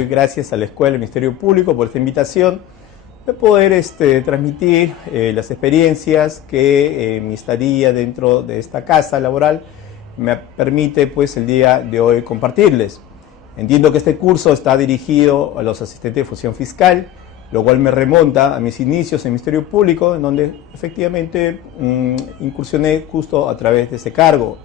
doy gracias a la Escuela del Ministerio Público por esta invitación de poder transmitir las experiencias que mi estadía dentro de esta casa laboral me permite pues el día de hoy compartirles. Entiendo que este curso está dirigido a los asistentes de función fiscal, lo cual me remonta a mis inicios en el Ministerio Público, en donde efectivamente incursioné justo a través de ese cargo.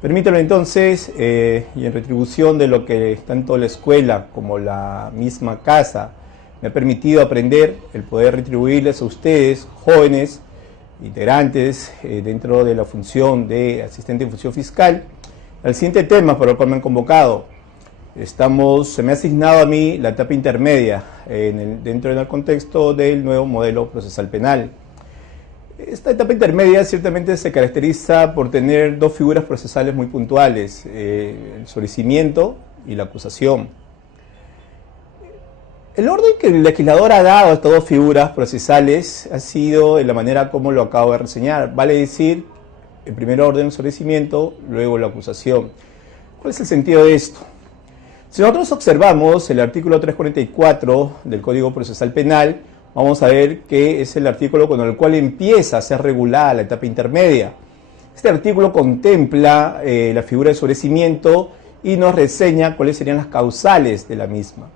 Permítanme entonces, y en retribución de lo que tanto la escuela como la misma casa me ha permitido aprender, el poder retribuirles a ustedes, jóvenes, integrantes dentro de la función de asistente de función fiscal, al siguiente tema para el cual me han convocado. Se me ha asignado a mí la etapa intermedia dentro del contexto del nuevo modelo procesal penal. Esta etapa intermedia ciertamente se caracteriza por tener dos figuras procesales muy puntuales, el sobreseimiento y la acusación. El orden que el legislador ha dado a estas dos figuras procesales ha sido de la manera como lo acabo de reseñar, vale decir, en primer orden el sobreseimiento, luego la acusación. ¿Cuál es el sentido de esto? Si nosotros observamos el artículo 344 del Código Procesal Penal, vamos a ver que es el artículo con el cual empieza a ser regulada la etapa intermedia. Este artículo contempla la figura de sobreseimiento y nos reseña cuáles serían las causales de la misma.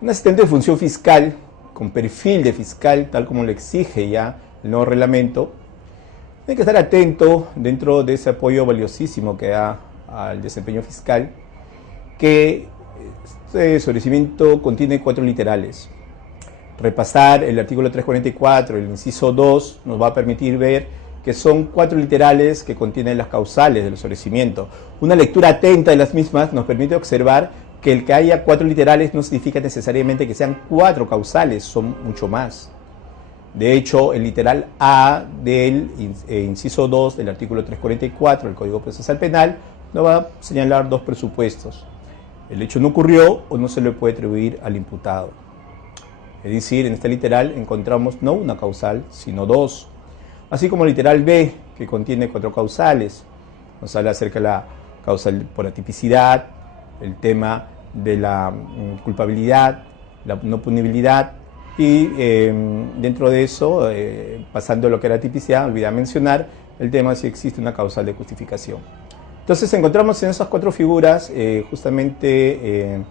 Un asistente de función fiscal, con perfil de fiscal, tal como lo exige ya el nuevo reglamento, tiene que estar atento dentro de ese apoyo valiosísimo que da al desempeño fiscal, que este sobreseimiento contiene 4 literales. Repasar el artículo 344, el inciso 2, nos va a permitir ver que son 4 literales que contienen las causales del sobreseimiento. Una lectura atenta de las mismas nos permite observar que el que haya 4 literales no significa necesariamente que sean 4 causales, son mucho más. De hecho, el literal A del inciso 2 del artículo 344 del Código Procesal Penal nos va a señalar 2 presupuestos. El hecho no ocurrió o no se le puede atribuir al imputado. Es decir, en este literal encontramos no una causal, sino 2. Así como el literal B, que contiene 4 causales. Nos habla acerca de la causal por atipicidad, el tema de la culpabilidad, la no punibilidad, y dentro de eso, pasando a lo que era tipicidad, olvidé mencionar el tema si existe una causal de justificación. Entonces encontramos en esas 4 figuras justamente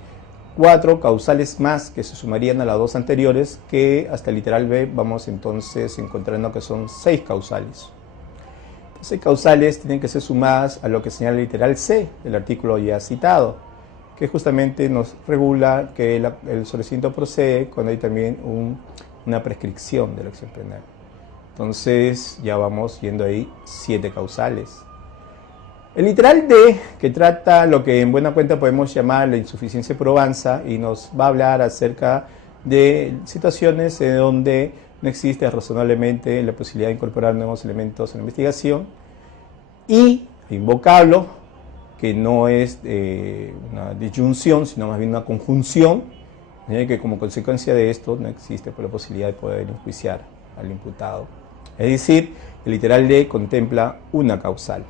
4 causales más que se sumarían a las 2 anteriores, que hasta el literal B vamos entonces encontrando que son 6 causales. 6 causales tienen que ser sumadas a lo que señala el literal C del artículo ya citado, que justamente nos regula que el sobreseimiento procede cuando hay también una prescripción de la acción penal. Entonces ya vamos viendo ahí 7 causales. El literal D, que trata lo que en buena cuenta podemos llamar la insuficiencia de probanza, y nos va a hablar acerca de situaciones en donde no existe razonablemente la posibilidad de incorporar nuevos elementos en la investigación, y hay un vocablo que no es una disyunción, sino más bien una conjunción, que como consecuencia de esto no existe la posibilidad de poder enjuiciar al imputado. Es decir, el literal D contempla una causal.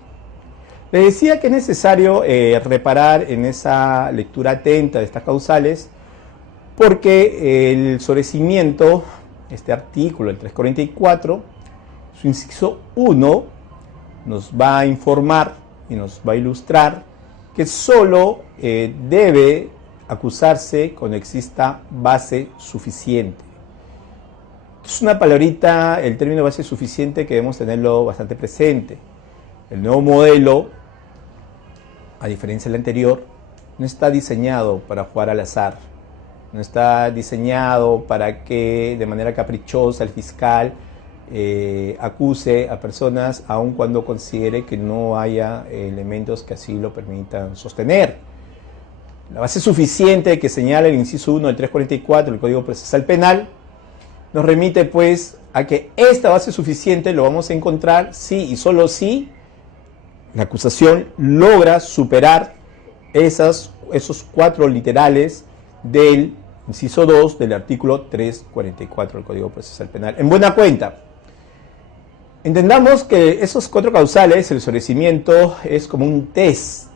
Les decía que es necesario reparar en esa lectura atenta de estas causales, porque el sobreseimiento, este artículo, el 344, su inciso 1, nos va a informar y nos va a ilustrar que solo debe acusarse cuando exista base suficiente. Es una palabrita, el término base suficiente, que debemos tenerlo bastante presente. El nuevo modelo, a diferencia del anterior, no está diseñado para jugar al azar, no está diseñado para que de manera caprichosa el fiscal acuse a personas aun cuando considere que no haya elementos que así lo permitan sostener. La base suficiente que señala el inciso 1 del 344 del Código Procesal Penal nos remite pues a que esta base suficiente lo vamos a encontrar si y solo si la acusación logra superar esos 4 literales del inciso 2 del artículo 344 del Código Procesal Penal. En buena cuenta, entendamos que esos 4 causales, el sobreseimiento es como un test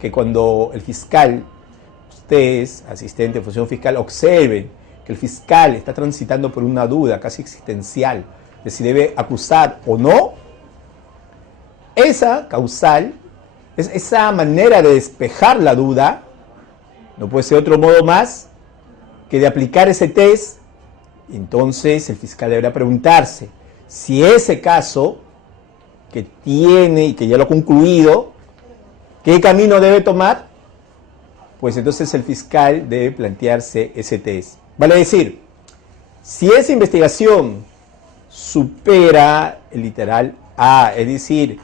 que cuando el fiscal ustedes, asistentes de función fiscal, observen que el fiscal está transitando por una duda casi existencial de si debe acusar o no, esa causal, esa manera de despejar la duda, no puede ser otro modo más que de aplicar ese test. Entonces el fiscal deberá preguntarse si ese caso que tiene y que ya lo ha concluido, ¿qué camino debe tomar? Pues entonces el fiscal debe plantearse ese test. Vale decir, si esa investigación supera el literal A, es decir,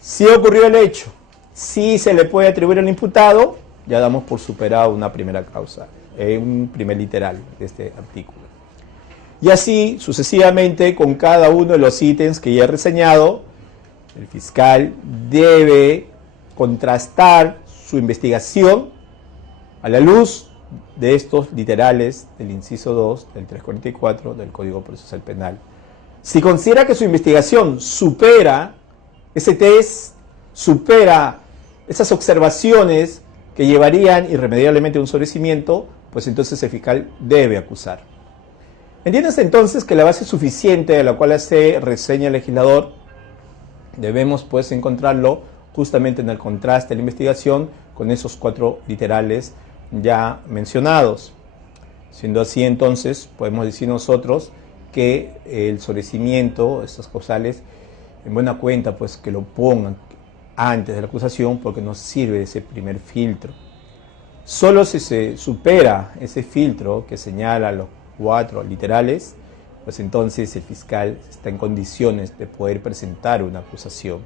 si ocurrió el hecho, si se le puede atribuir al imputado, ya damos por superado una primera causa, un primer literal de este artículo. Y así sucesivamente con cada uno de los ítems que ya he reseñado, el fiscal debe contrastar su investigación a la luz de estos literales del inciso 2 del 344 del Código Procesal Penal. Si considera que su investigación supera ese test, supera esas observaciones que llevarían irremediablemente a un sobreseimiento, pues entonces el fiscal debe acusar. Entiéndase entonces que la base suficiente de la cual hace reseña el legislador, debemos pues encontrarlo justamente en el contraste de la investigación con esos 4 literales ya mencionados. Siendo así, entonces, podemos decir nosotros que el sobreseimiento, estas causales, en buena cuenta, pues que lo pongan antes de la acusación porque nos sirve de ese primer filtro. Solo si se supera ese filtro que señala los 4 literales, pues entonces el fiscal está en condiciones de poder presentar una acusación.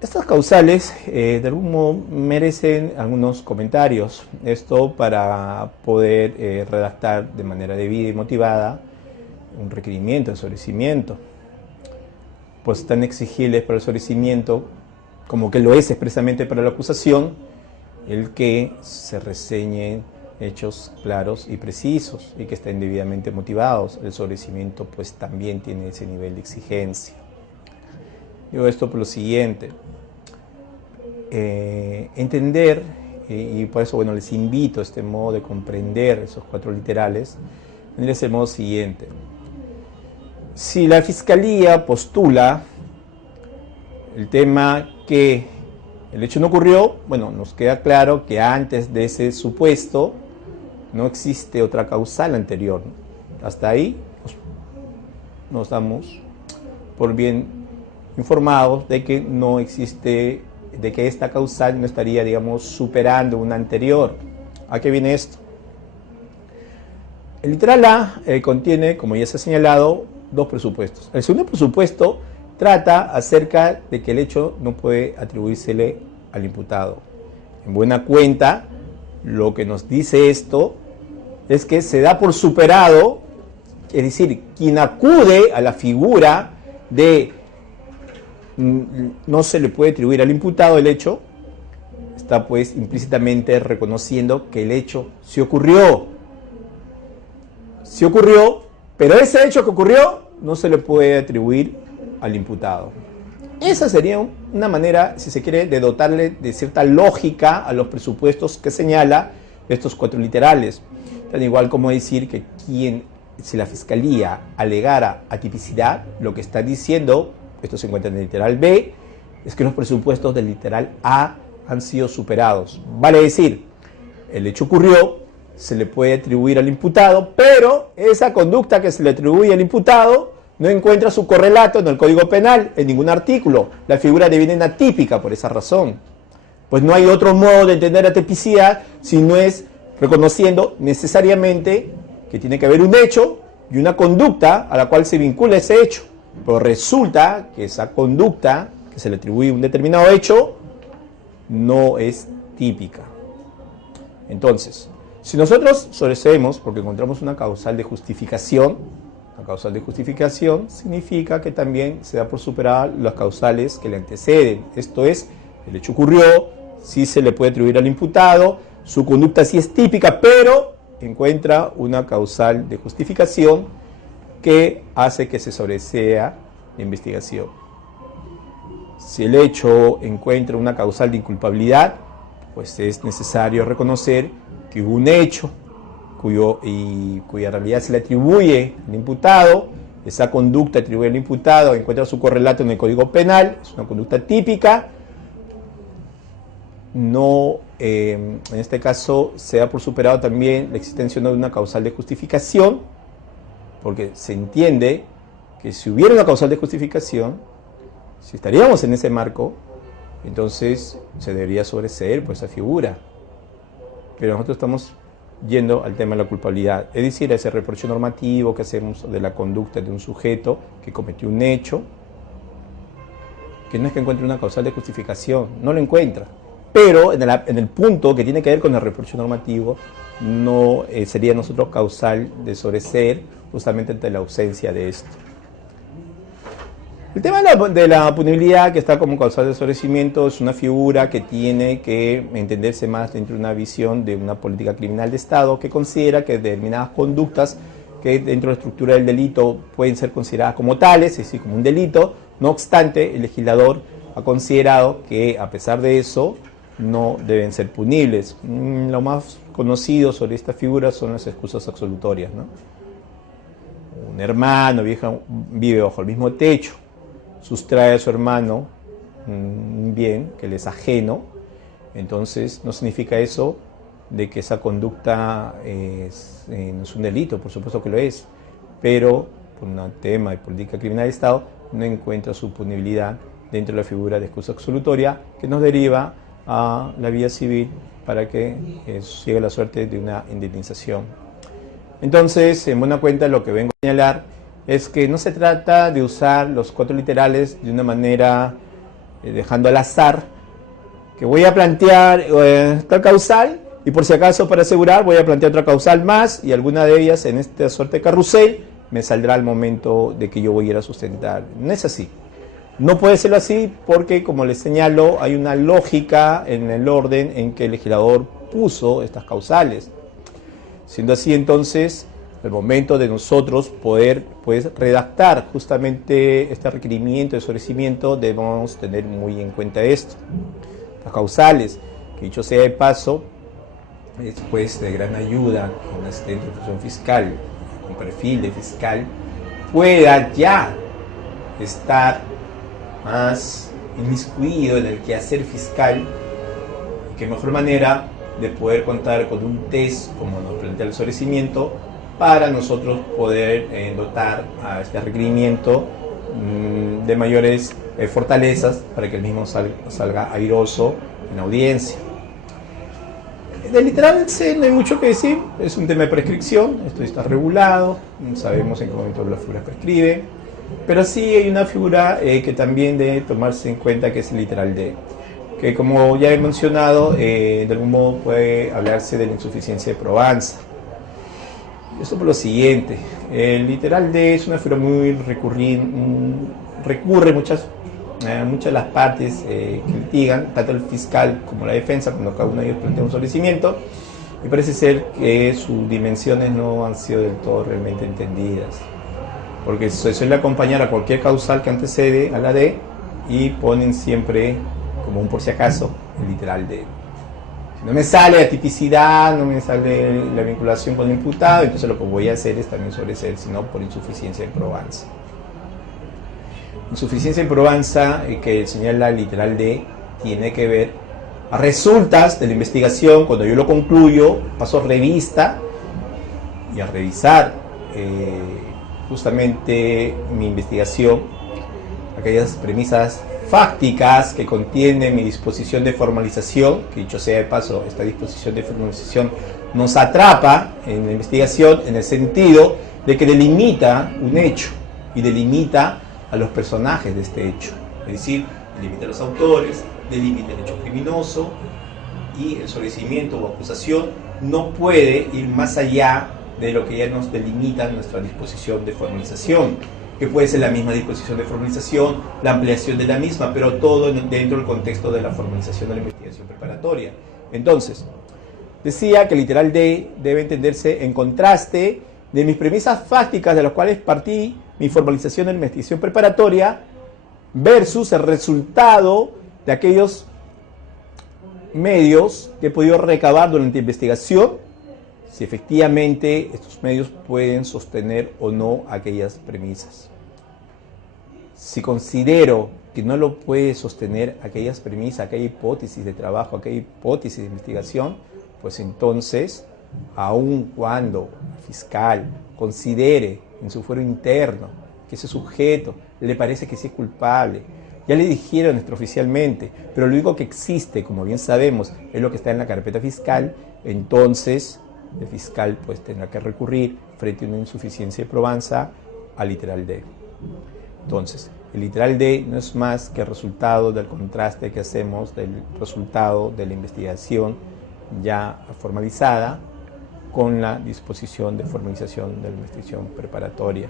Estas causales de algún modo merecen algunos comentarios, esto para poder redactar de manera debida y motivada un requerimiento de sobreseimiento, pues tan exigibles para el sobreseimiento como que lo es expresamente para la acusación el que se reseñen hechos claros y precisos y que estén debidamente motivados. El sobreseimiento pues también tiene ese nivel de exigencia. Digo esto por lo siguiente, entender, y por eso bueno, les invito a este modo de comprender esos 4 literales, es el modo siguiente. Si la Fiscalía postula el tema que el hecho no ocurrió, bueno, nos queda claro que antes de ese supuesto no existe otra causal anterior. Hasta ahí nos damos por bien informados de que no existe, de que esta causal no estaría, digamos, superando una anterior. ¿A qué viene esto? El literal A contiene, como ya se ha señalado, 2 presupuestos. El segundo presupuesto trata acerca de que el hecho no puede atribuírsele al imputado. En buena cuenta, lo que nos dice esto es que se da por superado, es decir, quien acude a la figura de no se le puede atribuir al imputado el hecho, está pues implícitamente reconociendo que el hecho sí ocurrió. Sí ocurrió, pero ese hecho que ocurrió no se le puede atribuir al imputado. Esa sería una manera, si se quiere, de dotarle de cierta lógica a los presupuestos que señala estos 4 literales. Tan igual como decir que si la Fiscalía alegara atipicidad, lo que está diciendo, esto se encuentra en el literal B, es que los presupuestos del literal A han sido superados. Vale decir, el hecho ocurrió, se le puede atribuir al imputado, pero esa conducta que se le atribuye al imputado no encuentra su correlato en el Código Penal, en ningún artículo. La figura deviene atípica por esa razón. Pues no hay otro modo de entender atipicidad si no es reconociendo necesariamente que tiene que haber un hecho y una conducta a la cual se vincula ese hecho. Pero resulta que esa conducta que se le atribuye a un determinado hecho no es típica. Entonces, si nosotros sobreseemos porque encontramos una causal de justificación, la causal de justificación significa que también se da por superar las causales que le anteceden. Esto es, el hecho ocurrió, sí se le puede atribuir al imputado, su conducta sí es típica, pero encuentra una causal de justificación que hace que se sobresea la investigación. Si el hecho encuentra una causal de inculpabilidad, pues es necesario reconocer que hubo un hecho cuya realidad se le atribuye al imputado. Esa conducta atribuida al imputado encuentra su correlato en el Código Penal, es una conducta típica. No, en este caso, se da por superado también la existencia de una causal de justificación, porque se entiende que si hubiera una causal de justificación, si estaríamos en ese marco, entonces se debería sobreseer por esa figura. Pero nosotros estamos yendo al tema de la culpabilidad, es decir, a ese reproche normativo que hacemos de la conducta de un sujeto que cometió un hecho, que no es que encuentre una causal de justificación, no lo encuentra. Pero en el punto que tiene que ver con el reproche normativo, no sería nosotros causal de sobreseer justamente ante la ausencia de esto. El tema de la punibilidad, que está como causal de sobreseimiento, es una figura que tiene que entenderse más dentro de una visión de una política criminal de Estado que considera que determinadas conductas que dentro de la estructura del delito pueden ser consideradas como tales, es decir, como un delito. No obstante, el legislador ha considerado que a pesar de eso no deben ser punibles. Lo más conocido sobre esta figura son las excusas absolutorias, ¿no? Un hermano vive bajo el mismo techo, sustrae a su hermano un bien que le es ajeno, entonces no significa eso de que esa conducta no es un delito, por supuesto que lo es, pero por un tema de política criminal de Estado no encuentra su punibilidad dentro de la figura de excusa absolutoria que nos deriva a la vía civil para que llegue la suerte de una indemnización. Entonces, en buena cuenta, lo que vengo a señalar es que no se trata de usar los 4 literales de una manera dejando al azar, que voy a plantear esta causal y por si acaso para asegurar voy a plantear otra causal más y alguna de ellas en esta suerte de carrusel me saldrá al momento de que yo voy a ir a sustentar. No es así. No puede serlo así porque, como les señalo, hay una lógica en el orden en que el legislador puso estas causales. Siendo así, entonces, el momento de nosotros poder redactar justamente este requerimiento de sobreseimiento, debemos tener muy en cuenta esto. Las causales, que dicho sea de paso, es pues de gran ayuda que un asistente de función fiscal con perfil de fiscal pueda ya estar más inmiscuido en el quehacer fiscal, y qué mejor manera de poder contar con un test como nos plantea el sobreseimiento para nosotros poder dotar a este requerimiento de mayores fortalezas para que el mismo salga airoso en audiencia. Del literal C no hay mucho que decir, es un tema de prescripción, esto está regulado, sabemos en qué momento la figura prescribe, pero sí hay una figura que también debe tomarse en cuenta, que es el literal D, que como ya he mencionado, de algún modo puede hablarse de la insuficiencia de probanza. Esto por lo siguiente, el literal D es una figura muy recurre muchas de las partes que litigan, tanto el fiscal como la defensa, cuando cada uno de ellos plantea un sobreseimiento, y parece ser que sus dimensiones no han sido del todo realmente entendidas, porque se suele acompañar a cualquier causal que antecede a la D y ponen siempre como un por si acaso el literal D. Si no me sale la tipicidad, no me sale la vinculación con el imputado, entonces lo que voy a hacer es también sobreseer, sino por insuficiencia de probanza. Insuficiencia de probanza que señala el literal D tiene que ver a resultas de la investigación. Cuando yo lo concluyo, paso revista y a revisar justamente mi investigación, aquellas premisas fácticas que contiene mi disposición de formalización, que dicho sea de paso, esta disposición de formalización nos atrapa en la investigación en el sentido de que delimita un hecho y delimita a los personajes de este hecho, es decir, delimita a los autores, delimita el hecho criminoso, y el sobreseimiento o acusación no puede ir más allá de lo que ya nos delimita nuestra disposición de formalización, que puede ser la misma disposición de formalización, la ampliación de la misma, pero todo dentro del contexto de la formalización de la investigación preparatoria. Entonces, decía que el literal D debe entenderse en contraste de mis premisas fácticas de las cuales partí mi formalización de la investigación preparatoria versus el resultado de aquellos medios que he podido recabar durante la investigación, si efectivamente estos medios pueden sostener o no aquellas premisas. Si considero que no lo puede sostener aquellas premisas, aquella hipótesis de trabajo, aquella hipótesis de investigación, pues entonces, aun cuando el fiscal considere en su fuero interno que ese sujeto le parece que sí es culpable, ya le dijeron extraoficialmente, pero lo único que existe, como bien sabemos, es lo que está en la carpeta fiscal, entonces el fiscal pues tendrá que recurrir frente a una insuficiencia de probanza al literal D. Entonces, el literal D no es más que el resultado del contraste que hacemos del resultado de la investigación ya formalizada con la disposición de formalización de la investigación preparatoria.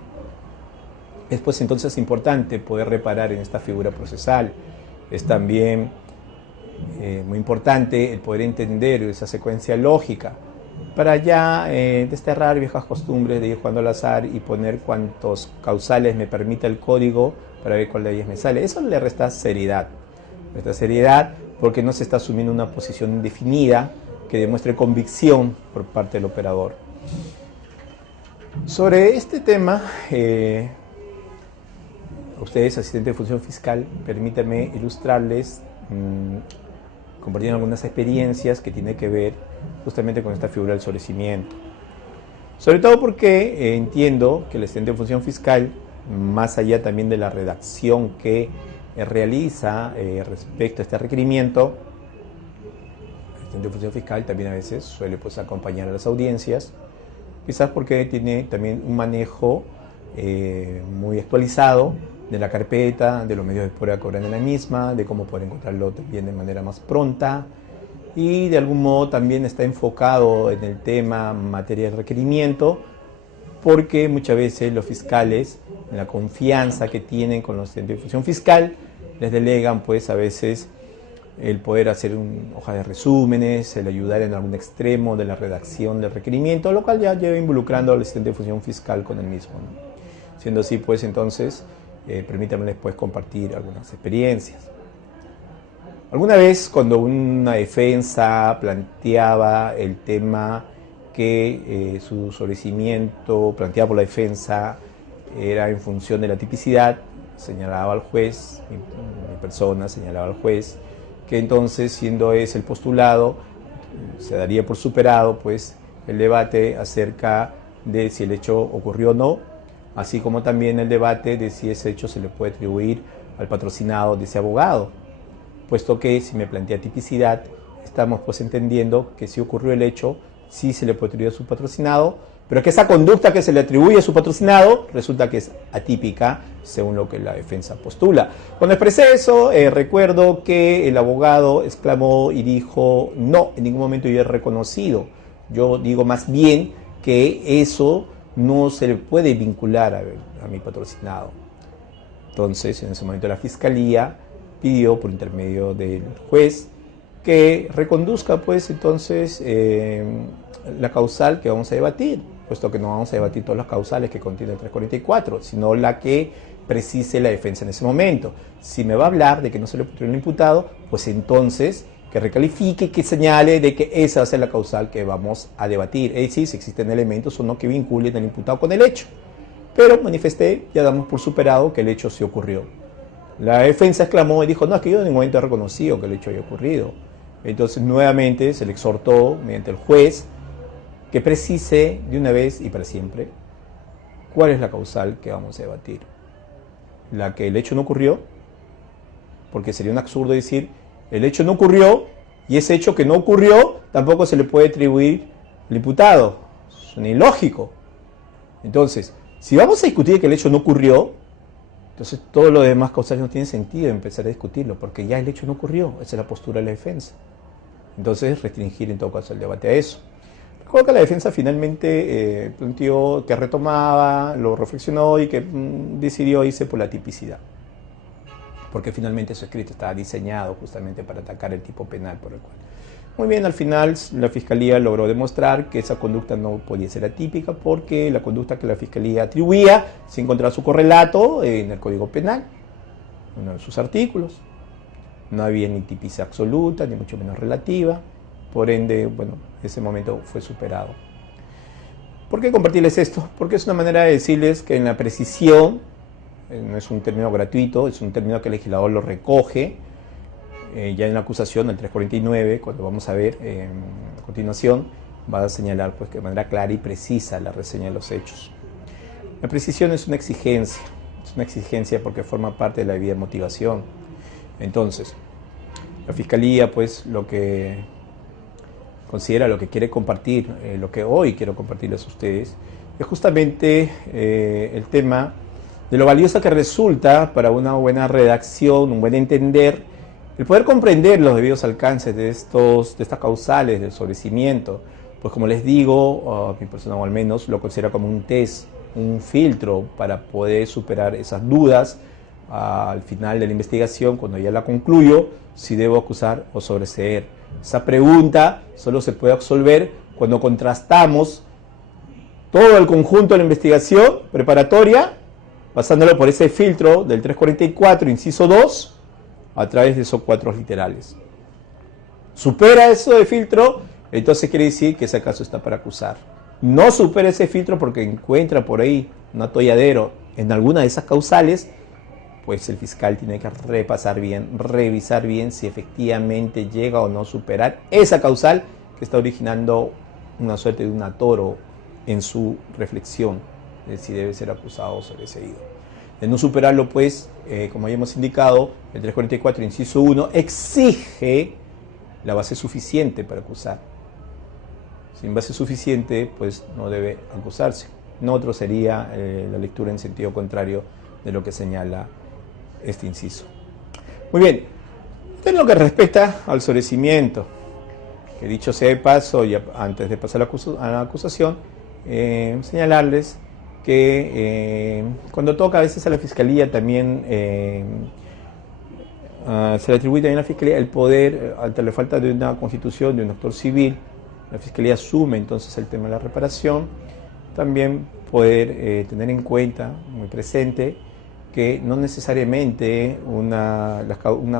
Es pues entonces importante poder reparar en esta figura procesal. Es también muy importante el poder entender esa secuencia lógica para ya desterrar viejas costumbres de ir jugando al azar y poner cuantos causales me permita el código para ver cuál de ellas me sale. Eso le resta seriedad. Resta seriedad porque no se está asumiendo una posición indefinida que demuestre convicción por parte del operador. Sobre este tema, ustedes, asistentes de función fiscal, permítanme ilustrarles compartiendo algunas experiencias que tienen que ver justamente con esta figura del sobrecimiento. Sobre todo porque entiendo que el asistente de función fiscal, más allá también de la redacción que realiza respecto a este requerimiento, el asistente de función fiscal también a veces suele pues acompañar a las audiencias, quizás porque tiene también un manejo muy actualizado de la carpeta, de los medios de prueba que obran en la misma, de cómo poder encontrarlo también de manera más pronta, y de algún modo también está enfocado en el tema materia de requerimiento, porque muchas veces los fiscales, en la confianza que tienen con los asistentes de función fiscal, les delegan pues a veces el poder hacer hojas de resúmenes, el ayudar en algún extremo de la redacción del requerimiento, lo cual ya lleva involucrando al asistente de función fiscal con el mismo, ¿no? Siendo así, pues entonces, permítanme después compartir algunas experiencias. Alguna vez cuando una defensa planteaba el tema que su sobrecimiento planteado por la defensa era en función de la tipicidad, señalaba al juez, mi persona señalaba al juez, que entonces, siendo ese el postulado, se daría por superado pues el debate acerca de si el hecho ocurrió o no, así como también el debate de si ese hecho se le puede atribuir al patrocinado de ese abogado, puesto que si me plantea tipicidad, estamos pues entendiendo que si ocurrió el hecho, sí se le puede atribuir a su patrocinado, pero que esa conducta que se le atribuye a su patrocinado resulta que es atípica según lo que la defensa postula. Cuando expresé eso, recuerdo que el abogado exclamó y dijo: no, en ningún momento yo he reconocido. Yo digo más bien que eso no se le puede vincular a mi patrocinado. Entonces, en ese momento la fiscalía pidió por intermedio del juez que reconduzca pues entonces la causal que vamos a debatir, puesto que no vamos a debatir todas las causales que contiene el 344, sino la que precise la defensa en ese momento. Si me va a hablar de que no se le puede al imputado, pues entonces que recalifique, que señale de que esa va a ser la causal que vamos a debatir, es decir, si existen elementos o no que vinculen al imputado con el hecho. Pero manifesté, ya damos por superado que el hecho sí ocurrió. La defensa exclamó y dijo: no, es que yo en ningún momento he reconocido que el hecho haya ocurrido. Entonces nuevamente se le exhortó mediante el juez que precise de una vez y para siempre cuál es la causal que vamos a debatir. La que el hecho no ocurrió, porque sería un absurdo decir el hecho no ocurrió y ese hecho que no ocurrió tampoco se le puede atribuir al imputado. Es ilógico. Entonces, si vamos a discutir que el hecho no ocurrió, entonces todo lo demás causales no tiene sentido empezar a discutirlo, porque ya el hecho no ocurrió. Esa es la postura de la defensa. Entonces, restringir en todo caso el debate a eso. Recuerdo que la defensa finalmente planteó que retomaba, lo reflexionó y que decidió irse por la tipicidad, porque finalmente su escrito estaba diseñado justamente para atacar el tipo penal por el cual. Muy bien, al final la Fiscalía logró demostrar que esa conducta no podía ser atípica, porque la conducta que la Fiscalía atribuía se encontraba su correlato en el Código Penal, uno de sus artículos. No había ni tipicidad absoluta, ni mucho menos relativa. Por ende, bueno, ese momento fue superado. ¿Por qué compartirles esto? Porque es una manera de decirles que en la precisión, no es un término gratuito, es un término que el legislador lo recoge, ya en la acusación, el 349, cuando vamos a ver a continuación, va a señalar pues, de manera clara y precisa la reseña de los hechos. La precisión es una exigencia porque forma parte de la debida motivación. Entonces, la Fiscalía pues lo que considera, lo que quiere compartir, lo que hoy quiero compartirles a ustedes, es justamente el tema de lo valiosa que resulta para una buena redacción, un buen entender, el poder comprender los debidos alcances de estas causales del sobrecimiento. Pues como les digo, mi persona o al menos lo considera como un test, un filtro para poder superar esas dudas al final de la investigación, cuando ya la concluyo, si debo acusar o sobreseer. Esa pregunta solo se puede absolver cuando contrastamos todo el conjunto de la investigación preparatoria, pasándolo por ese filtro del 344, inciso 2, a través de esos 4 literales. Supera eso de filtro, entonces quiere decir que ese caso está para acusar. No supera ese filtro porque encuentra por ahí un atolladero en alguna de esas causales, pues el fiscal tiene que repasar bien, revisar bien si efectivamente llega o no a superar esa causal que está originando una suerte de un atoro en su reflexión de si debe ser acusado o sobreseído. De no superarlo, pues, como ya hemos indicado, el 344, inciso 1, exige la base suficiente para acusar. Sin base suficiente, pues no debe acusarse. No otro sería la lectura en sentido contrario de lo que señala este inciso. Muy bien, en lo que respecta al sobrecimiento, que dicho sea de paso, y antes de pasar a la acusación, señalarles que cuando toca a veces a la Fiscalía también se le atribuye también a la Fiscalía el poder, ante la falta de una constitución, de un actor civil, la Fiscalía asume entonces el tema de la reparación, también poder tener en cuenta, muy presente, que no necesariamente una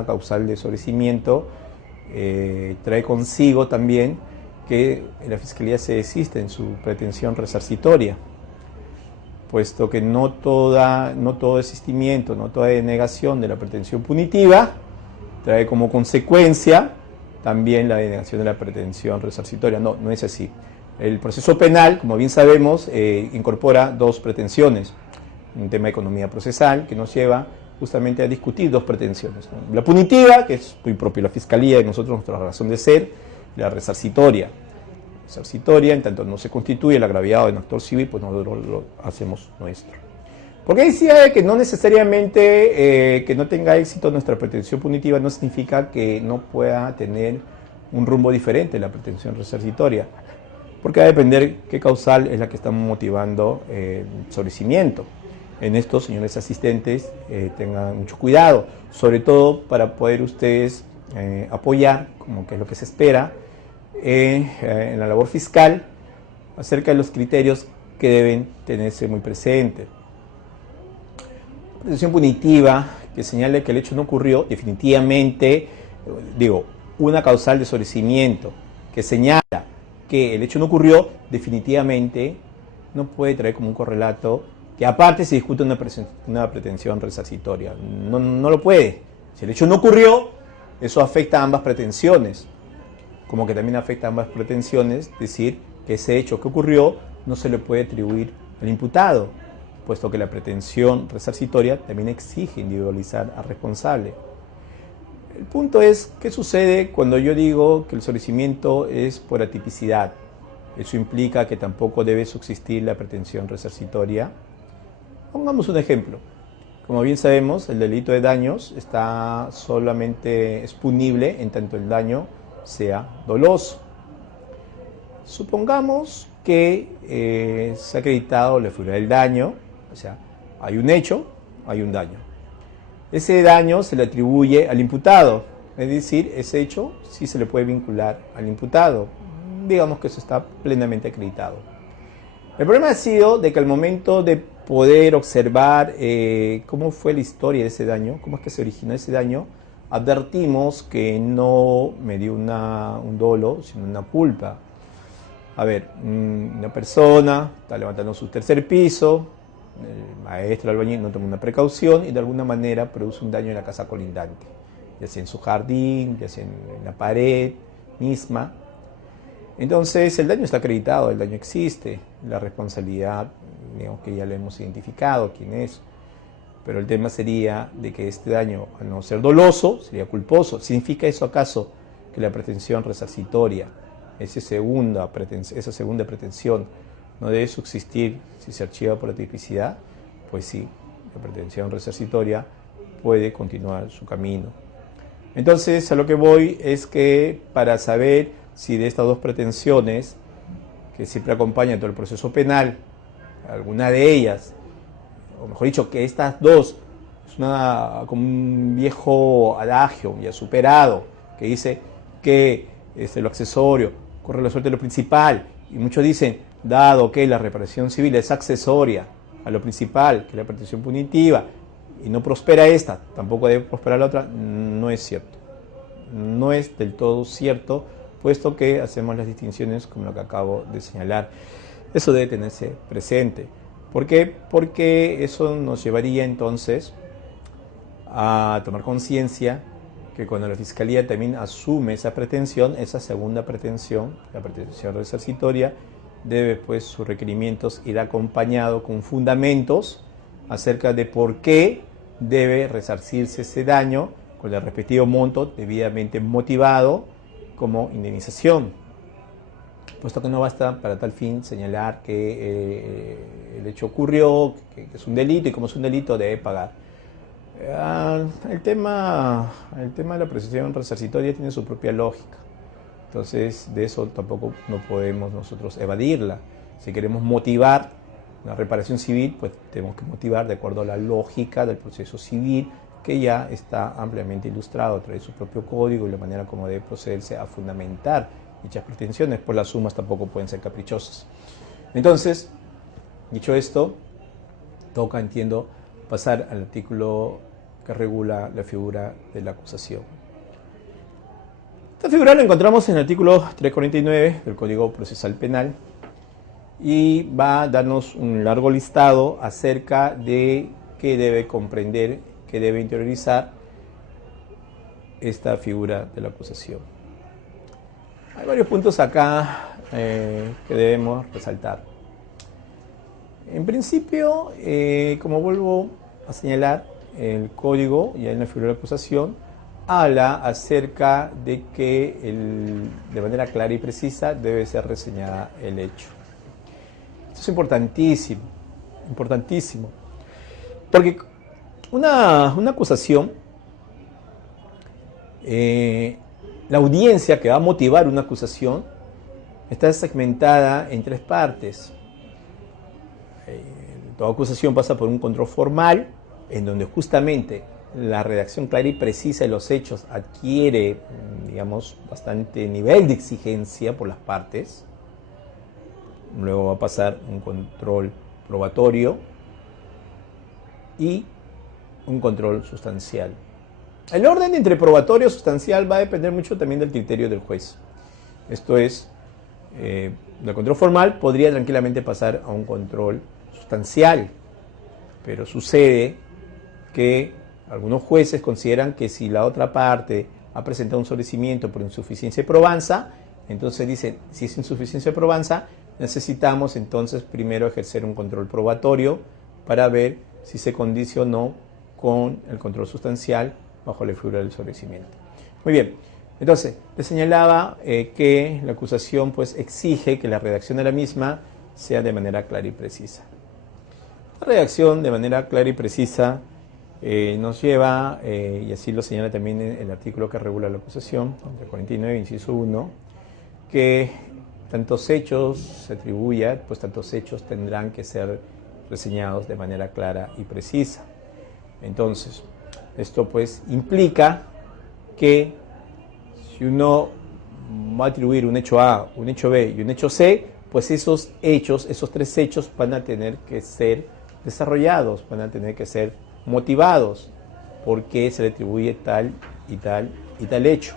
causal de sobrecimiento trae consigo también que la Fiscalía se desiste en su pretensión resarcitoria, puesto que no todo desistimiento, no toda denegación de la pretensión punitiva trae como consecuencia también la denegación de la pretensión resarcitoria. No, no es así. El proceso penal, como bien sabemos, incorpora 2 pretensiones. Un tema de economía procesal que nos lleva justamente a discutir 2 pretensiones, ¿no? La punitiva, que es muy propia de la Fiscalía y nosotros nuestra razón de ser, la resarcitoria. Resarcitoria, en tanto no se constituye el agraviado de un actor civil, pues nosotros lo hacemos nuestro. Porque decía que no necesariamente que no tenga éxito nuestra pretensión punitiva no significa que no pueda tener un rumbo diferente la pretensión resarcitoria, porque va a depender qué causal es la que estamos motivando el sobrecimiento. En esto, señores asistentes, tengan mucho cuidado, sobre todo para poder ustedes apoyar, como que es lo que se espera, en la labor fiscal, acerca de los criterios que deben tenerse muy presentes. Pretensión punitiva que señale que el hecho no ocurrió, definitivamente, una causal de sobrecimiento que señala que el hecho no ocurrió, definitivamente no puede traer como un correlato que aparte se discute una pretensión resarcitoria. No lo puede. Si el hecho no ocurrió, eso afecta a ambas pretensiones, como que también afecta a ambas pretensiones, decir que ese hecho que ocurrió no se le puede atribuir al imputado, puesto que la pretensión resarcitoria también exige individualizar al responsable. El punto es, ¿qué sucede cuando yo digo que el sobrecimiento es por atipicidad? Eso implica que tampoco debe subsistir la pretensión resarcitoria. Pongamos un ejemplo. Como bien sabemos, el delito de daños solamente es punible en tanto el daño sea doloso. Supongamos que se ha acreditado la figura del daño, o sea, hay un hecho, hay un daño. Ese daño se le atribuye al imputado, es decir, ese hecho sí se le puede vincular al imputado. Digamos que eso está plenamente acreditado. El problema ha sido de que al momento de poder observar cómo fue la historia de ese daño, cómo es que se originó ese daño, advertimos que no me dio un dolo, sino una culpa. A ver, una persona está levantando su tercer piso, el maestro albañil no toma una precaución y de alguna manera produce un daño en la casa colindante, ya sea en su jardín, ya sea en la pared misma. Entonces el daño está acreditado, el daño existe, la responsabilidad, digamos que ya lo hemos identificado, quién es. Pero el tema sería de que este daño, al no ser doloso, sería culposo. ¿Significa eso acaso que la pretensión resarcitoria, esa segunda pretensión, no debe subsistir si se archiva por la tipicidad? Pues sí, la pretensión resarcitoria puede continuar su camino. Entonces, a lo que voy es que para saber si de estas dos pretensiones, que siempre acompañan todo el proceso penal, alguna de ellas, o mejor dicho, que estas dos, es como un viejo adagio ya superado, que dice que lo accesorio corre la suerte de lo principal, y muchos dicen, dado que la reparación civil es accesoria a lo principal, que es la pretensión punitiva, y no prospera esta, tampoco debe prosperar la otra, no es cierto. No es del todo cierto, puesto que hacemos las distinciones como lo que acabo de señalar. Eso debe tenerse presente. ¿Por qué? Porque eso nos llevaría entonces a tomar conciencia que cuando la Fiscalía también asume esa pretensión, esa segunda pretensión, la pretensión resarcitoria, debe pues sus requerimientos ir acompañado con fundamentos acerca de por qué debe resarcirse ese daño con el respectivo monto debidamente motivado como indemnización. Puesto que no basta para tal fin señalar que el hecho ocurrió, que es un delito y como es un delito debe pagar. El tema de la pretensión resarcitoria tiene su propia lógica. Entonces de eso tampoco no podemos nosotros evadirla. Si queremos motivar una reparación civil, pues tenemos que motivar de acuerdo a la lógica del proceso civil, que ya está ampliamente ilustrado a través de su propio código y la manera como debe procederse a fundamentar dichas pretensiones, pues las sumas tampoco pueden ser caprichosas. Entonces, dicho esto, toca, entiendo, pasar al artículo que regula la figura de la acusación. Esta figura la encontramos en el artículo 349 del Código Procesal Penal y va a darnos un largo listado acerca de qué debe comprender, qué debe interiorizar esta figura de la acusación. Hay varios puntos acá que debemos resaltar. En principio, como vuelvo a señalar, el código, ya en la figura de la acusación, habla acerca de que de manera clara y precisa debe ser reseñada el hecho. Esto es importantísimo, importantísimo, porque una acusación, la audiencia que va a motivar una acusación está segmentada en tres partes. Toda acusación pasa por un control formal, en donde justamente la redacción clara y precisa de los hechos adquiere, digamos, bastante nivel de exigencia por las partes. Luego va a pasar un control probatorio y un control sustancial. El orden entre probatorio y sustancial va a depender mucho también del criterio del juez. Esto es, del control formal podría tranquilamente pasar a un control sustancial, pero sucede que algunos jueces consideran que si la otra parte ha presentado un solecimiento por insuficiencia de probanza, entonces dicen, si es insuficiencia de probanza, necesitamos entonces primero ejercer un control probatorio para ver si se condicionó con el control sustancial bajo la figura del solecimiento. Muy bien, entonces, les señalaba que la acusación pues exige que la redacción de la misma sea de manera clara y precisa. La redacción de manera clara y precisa nos lleva, y así lo señala también el artículo que regula la acusación, el 49, inciso 1, que tantos hechos se atribuya, pues tantos hechos tendrán que ser reseñados de manera clara y precisa. Entonces, esto pues implica que si uno va a atribuir un hecho A, un hecho B y un hecho C, pues esos hechos, esos tres hechos van a tener que ser desarrollados, van a tener que ser motivados, por qué se le atribuye tal y tal hecho.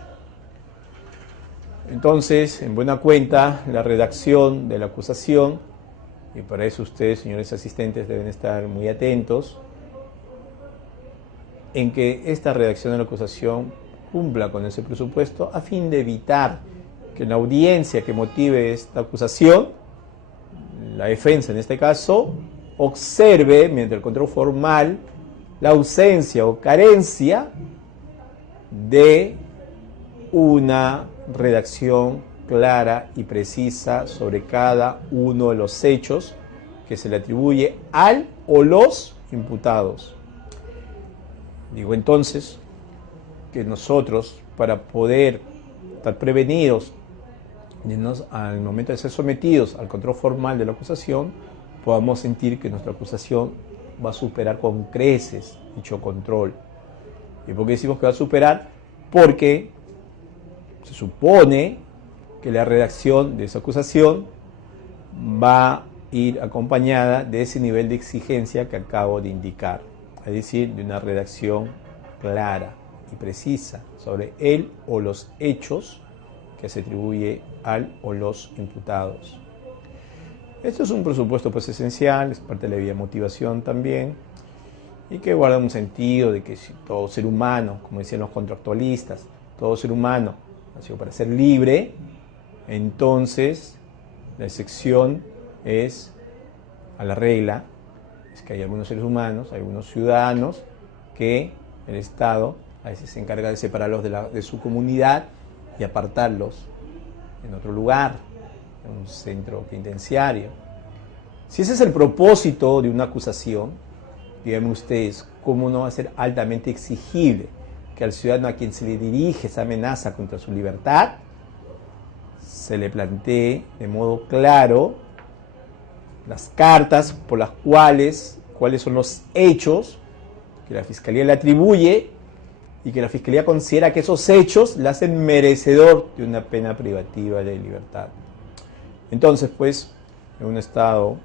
Entonces, en buena cuenta, la redacción de la acusación, y para eso ustedes, señores asistentes, deben estar muy atentos, en que esta redacción de la acusación cumpla con ese presupuesto a fin de evitar que la audiencia que motive esta acusación, la defensa en este caso, observe, mediante el control formal, la ausencia o carencia de una redacción clara y precisa sobre cada uno de los hechos que se le atribuye al o los imputados. Digo entonces que nosotros, para poder estar prevenidos al momento de ser sometidos al control formal de la acusación, podamos sentir que nuestra acusación va a superar con creces dicho control. ¿Y por qué decimos que va a superar? Porque se supone que la redacción de esa acusación va a ir acompañada de ese nivel de exigencia que acabo de indicar, es decir, de una redacción clara y precisa sobre él o los hechos que se atribuye al o los imputados. Esto es un presupuesto pues esencial, es parte de la vía motivación también, y que guarda un sentido de que si todo ser humano, como decían los contractualistas, todo ser humano nació para ser libre, entonces la excepción es a la regla, es que hay algunos seres humanos, hay algunos ciudadanos que el Estado a veces se encarga de separarlos de su comunidad y apartarlos en otro lugar, en un centro penitenciario. Si ese es el propósito de una acusación, díganme ustedes, ¿cómo no va a ser altamente exigible que al ciudadano a quien se le dirige esa amenaza contra su libertad se le plantee de modo claro las cartas por las cuáles son los hechos que la Fiscalía le atribuye y que la Fiscalía considera que esos hechos le hacen merecedor de una pena privativa de libertad? Entonces, pues, en un Estado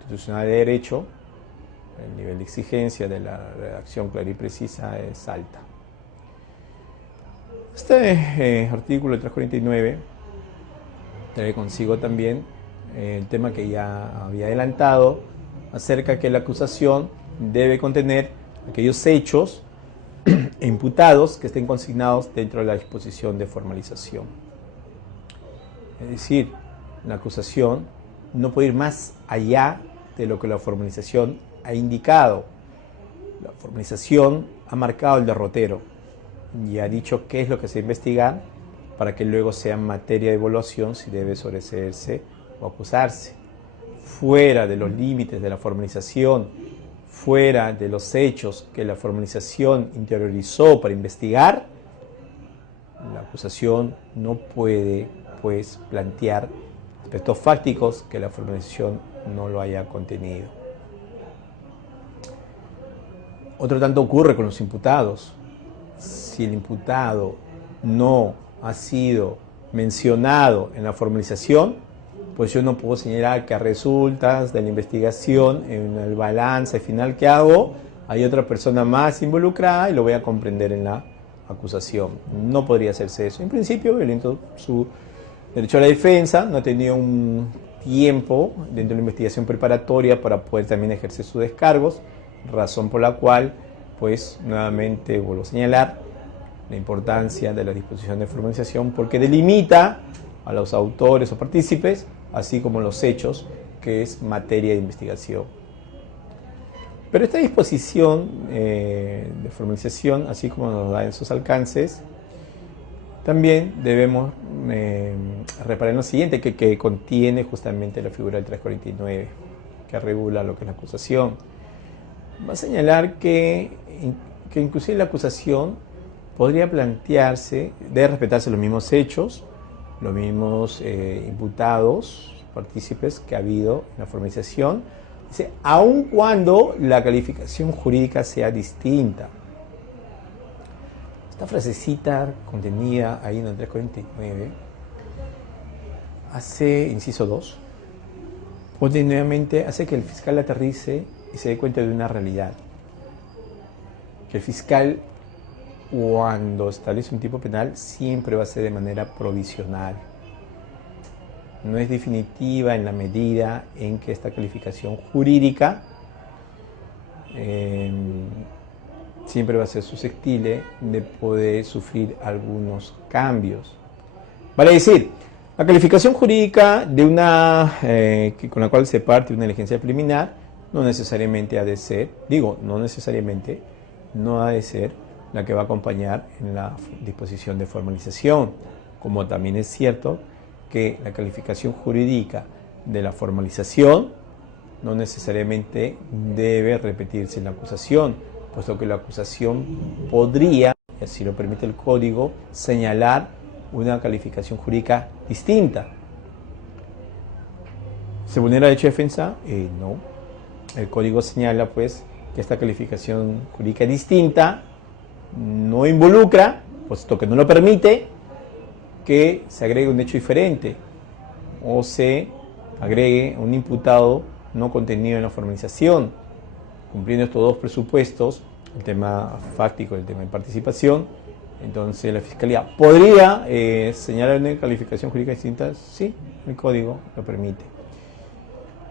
institucional de derecho, el nivel de exigencia de la redacción clara y precisa es alta. Este artículo 349 trae consigo también el tema que ya había adelantado acerca que la acusación debe contener aquellos hechos e imputados que estén consignados dentro de la disposición de formalización. Es decir, la acusación no puede ir más allá de lo que la formalización ha indicado. La formalización ha marcado el derrotero y ha dicho qué es lo que se investiga para que luego sea materia de evaluación si debe sobreseerse o acusarse. Fuera de los límites de la formalización, fuera de los hechos que la formalización interiorizó para investigar, la acusación no puede, pues, plantear aspectos fácticos que la formalización no lo haya contenido. Otro tanto ocurre con los imputados. Si el imputado no ha sido mencionado en la formalización, pues yo no puedo señalar que a resultas de la investigación, en el balance final que hago, hay otra persona más involucrada y lo voy a comprender en la acusación. No podría hacerse eso. En principio, violento su derecho a la defensa, no ha tenido un tiempo dentro de la investigación preparatoria para poder también ejercer sus descargos, razón por la cual, pues, nuevamente vuelvo a señalar la importancia de la disposición de formalización porque delimita a los autores o partícipes, así como los hechos, que es materia de investigación. Pero esta disposición de formalización, así como nos da en sus alcances, también debemos reparar en lo siguiente, que contiene justamente la figura del 349, que regula lo que es la acusación. Va a señalar que inclusive la acusación podría plantearse, debe respetarse los mismos hechos, los mismos imputados, partícipes que ha habido en la formalización, dice, aun cuando la calificación jurídica sea distinta. Esta frasecita contenida ahí en el 349 hace, inciso 2, continuamente hace que el fiscal aterrice y se dé cuenta de una realidad. Que el fiscal cuando establece un tipo penal siempre va a ser de manera provisional. No es definitiva en la medida en que esta calificación jurídica siempre va a ser susceptible de poder sufrir algunos cambios. Vale decir, la calificación jurídica de con la cual se parte una diligencia preliminar no necesariamente ha de ser, no ha de ser la que va a acompañar en la disposición de formalización, como también es cierto que la calificación jurídica de la formalización no necesariamente debe repetirse en la acusación, puesto que la acusación podría, y así lo permite el Código, señalar una calificación jurídica distinta. ¿Se vulnera el derecho de defensa? No. El Código señala, pues, que esta calificación jurídica distinta no involucra, puesto que no lo permite, que se agregue un hecho diferente o se agregue un imputado no contenido en la formalización. Cumpliendo estos dos presupuestos, el tema fáctico y el tema de participación, entonces la Fiscalía podría señalar una calificación jurídica distinta. Sí, el Código lo permite.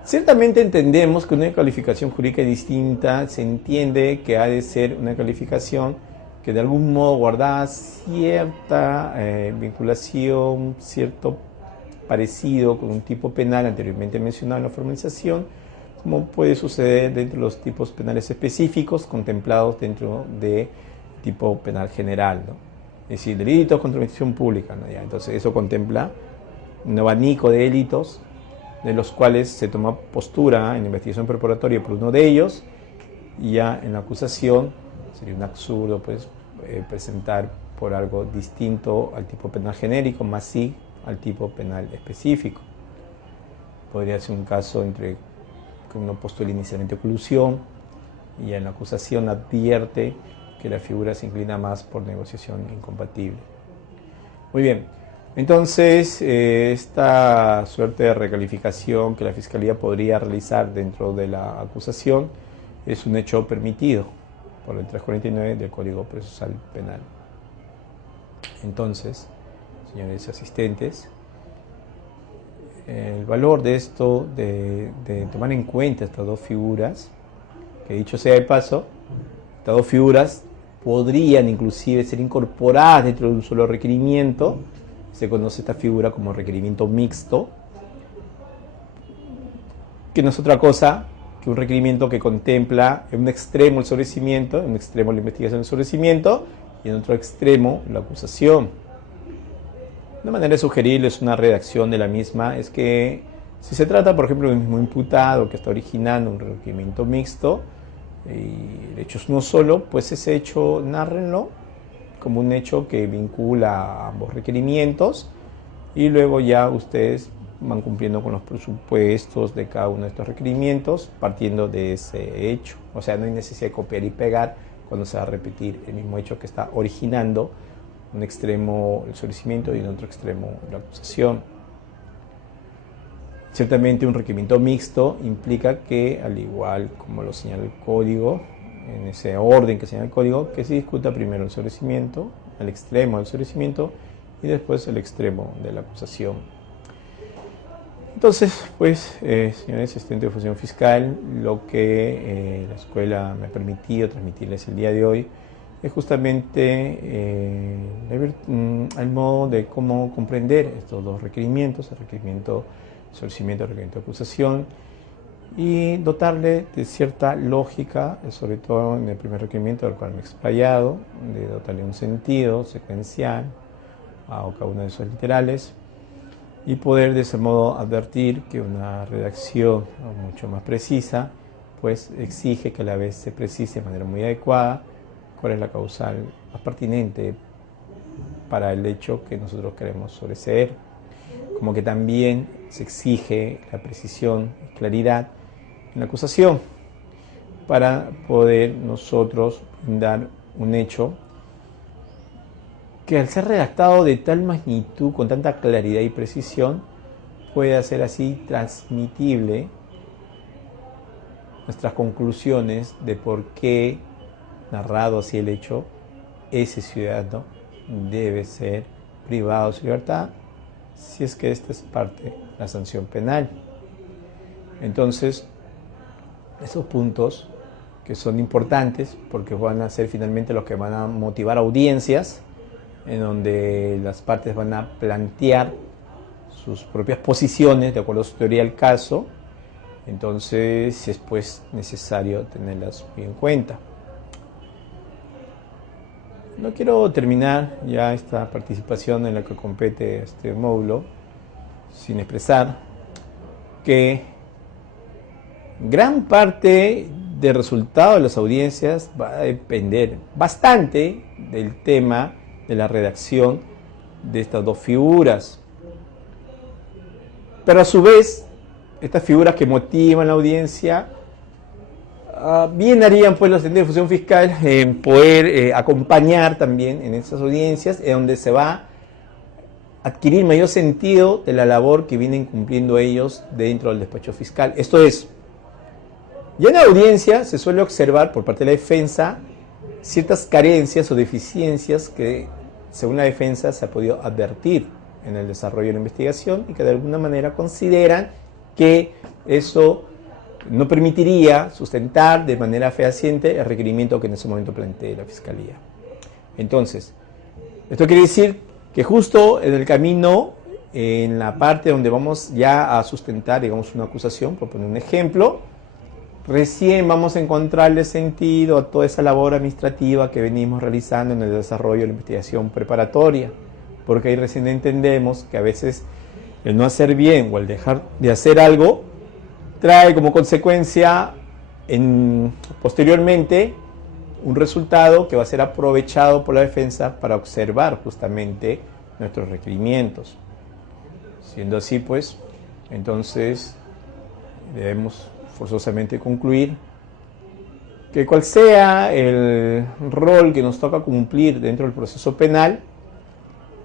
Ciertamente entendemos que una calificación jurídica distinta se entiende que ha de ser una calificación que de algún modo guarda cierta vinculación, cierto parecido con un tipo penal anteriormente mencionado en la formalización, como puede suceder dentro de los tipos penales específicos contemplados dentro de tipo penal general, ¿no? Es decir, delitos contra la administración pública, ¿no? Ya, entonces eso contempla un abanico de delitos de los cuales se toma postura en la investigación preparatoria por uno de ellos, y ya en la acusación sería un absurdo, pues, presentar por algo distinto al tipo penal genérico, más sí al tipo penal específico. Podría ser un caso entre que uno postula inicialmente colusión y en la acusación advierte que la figura se inclina más por negociación incompatible. Muy bien, entonces esta suerte de recalificación que la Fiscalía podría realizar dentro de la acusación es un hecho permitido por el 349 del Código Procesal Penal. Entonces, señores asistentes, el valor de esto, de tomar en cuenta estas dos figuras, que dicho sea de paso, estas dos figuras podrían inclusive ser incorporadas dentro de un solo requerimiento. Se conoce esta figura como requerimiento mixto, que no es otra cosa que un requerimiento que contempla en un extremo el sobreseimiento, en un extremo la investigación del sobreseimiento y en otro extremo la acusación. Una manera de sugerirles una redacción de la misma es que si se trata, por ejemplo, del mismo imputado que está originando un requerimiento mixto y el hecho es uno solo, pues ese hecho nárrenlo como un hecho que vincula a ambos requerimientos y luego ya ustedes van cumpliendo con los presupuestos de cada uno de estos requerimientos partiendo de ese hecho. O sea, no hay necesidad de copiar y pegar cuando se va a repetir el mismo hecho que está originando un extremo el sobreseimiento y en otro extremo la acusación. Ciertamente un requerimiento mixto implica que, al igual como lo señala el Código, en ese orden que señala el Código, que se discuta primero el sobreseimiento, el extremo del sobreseimiento y después el extremo de la acusación. Entonces, pues, señores asistentes de función fiscal, lo que la escuela me ha permitido transmitirles el día de hoy es justamente el modo de cómo comprender estos dos requerimientos, el requerimiento de sobreseimiento y el requerimiento de acusación, y dotarle de cierta lógica, sobre todo en el primer requerimiento del cual me he explayado, de dotarle un sentido secuencial a cada uno de esos literales, y poder de ese modo advertir que una redacción mucho más precisa pues exige que a la vez se precise de manera muy adecuada cuál es la causal más pertinente para el hecho que nosotros queremos sobreseer, como que también se exige la precisión y claridad en la acusación para poder nosotros dar un hecho que al ser redactado de tal magnitud, con tanta claridad y precisión, puede hacer así transmitible nuestras conclusiones de por qué, narrado así el hecho, ese ciudadano debe ser privado de su libertad si es que esta es parte de la sanción penal. Entonces, esos puntos que son importantes porque van a ser finalmente los que van a motivar audiencias en donde las partes van a plantear sus propias posiciones de acuerdo a su teoría del caso. Entonces es pues necesario tenerlas muy en cuenta. No quiero terminar ya esta participación en la que compete este módulo sin expresar que gran parte del resultado de las audiencias va a depender bastante del tema de la redacción de estas dos figuras. Pero a su vez, estas figuras que motivan la audiencia, bien harían pues los entes de función fiscal en poder acompañar también en estas audiencias, en donde se va a adquirir mayor sentido de la labor que vienen cumpliendo ellos dentro del despacho fiscal. Esto es, ya en la audiencia se suele observar por parte de la defensa ciertas carencias o deficiencias que, según la defensa, se ha podido advertir en el desarrollo de la investigación y que de alguna manera consideran que eso no permitiría sustentar de manera fehaciente el requerimiento que en ese momento plantee la Fiscalía. Entonces, esto quiere decir que justo en el camino, en la parte donde vamos ya a sustentar, digamos, una acusación, por poner un ejemplo, recién vamos a encontrarle sentido a toda esa labor administrativa que venimos realizando en el desarrollo de la investigación preparatoria, porque ahí recién entendemos que a veces el no hacer bien o el dejar de hacer algo trae como consecuencia posteriormente un resultado que va a ser aprovechado por la defensa para observar justamente nuestros requerimientos. Siendo así, pues, entonces debemos forzosamente concluir que cual sea el rol que nos toca cumplir dentro del proceso penal,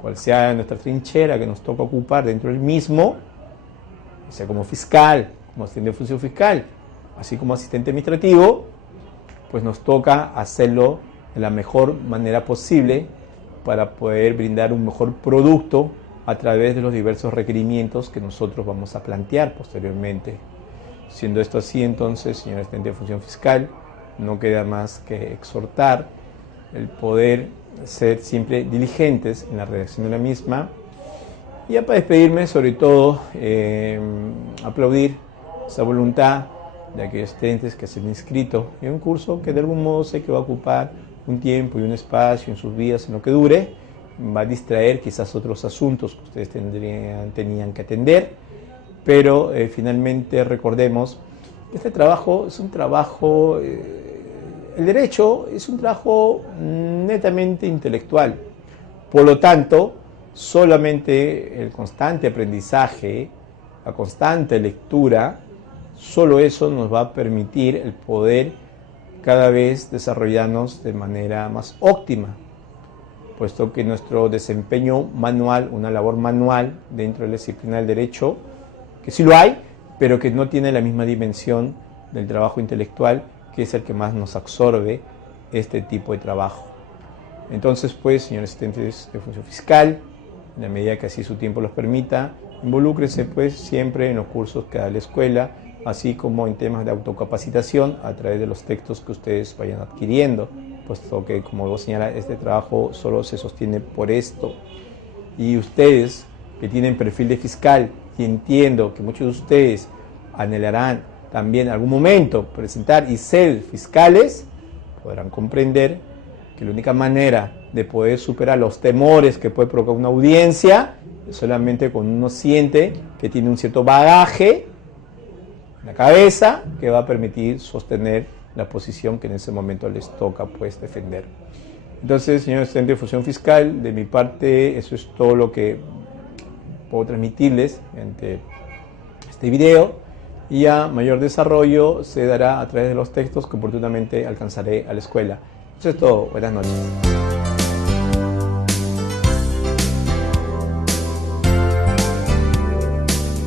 cual sea nuestra trinchera que nos toca ocupar dentro del mismo, sea como fiscal, como asistente de función fiscal, así como asistente administrativo, pues nos toca hacerlo de la mejor manera posible para poder brindar un mejor producto a través de los diversos requerimientos que nosotros vamos a plantear posteriormente. Siendo esto así, entonces, señor asistente de función fiscal, no queda más que exhortar el poder ser siempre diligentes en la redacción de la misma. Y ya para despedirme, sobre todo, aplaudir esa voluntad de aquellos estudiantes que se han inscrito en un curso que de algún modo sé que va a ocupar un tiempo y un espacio en sus vidas en lo que dure, va a distraer quizás otros asuntos que ustedes tenían que atender, pero finalmente recordemos que este trabajo es un trabajo, el derecho es un trabajo netamente intelectual, por lo tanto, solamente el constante aprendizaje, la constante lectura, solo eso nos va a permitir el poder cada vez desarrollarnos de manera más óptima, puesto que nuestro desempeño manual, una labor manual dentro de la disciplina del derecho, que sí lo hay, pero que no tiene la misma dimensión del trabajo intelectual, que es el que más nos absorbe este tipo de trabajo. Entonces, pues, señores asistentes de función fiscal, en la medida que así su tiempo los permita, involúcrese pues siempre en los cursos que da la escuela, así como en temas de autocapacitación a través de los textos que ustedes vayan adquiriendo, puesto que, como lo señala, este trabajo solo se sostiene por esto. Y ustedes que tienen perfil de fiscal, y entiendo que muchos de ustedes anhelarán también en algún momento presentar y ser fiscales, podrán comprender que la única manera de poder superar los temores que puede provocar una audiencia es solamente cuando uno siente que tiene un cierto bagaje en la cabeza que va a permitir sostener la posición que en ese momento les toca pues defender. Entonces, señor asistente de función fiscal, de mi parte eso es todo lo que puedo transmitirles mediante este video, y a mayor desarrollo se dará a través de los textos que oportunamente alcanzaré a la escuela. Eso es todo. Buenas noches.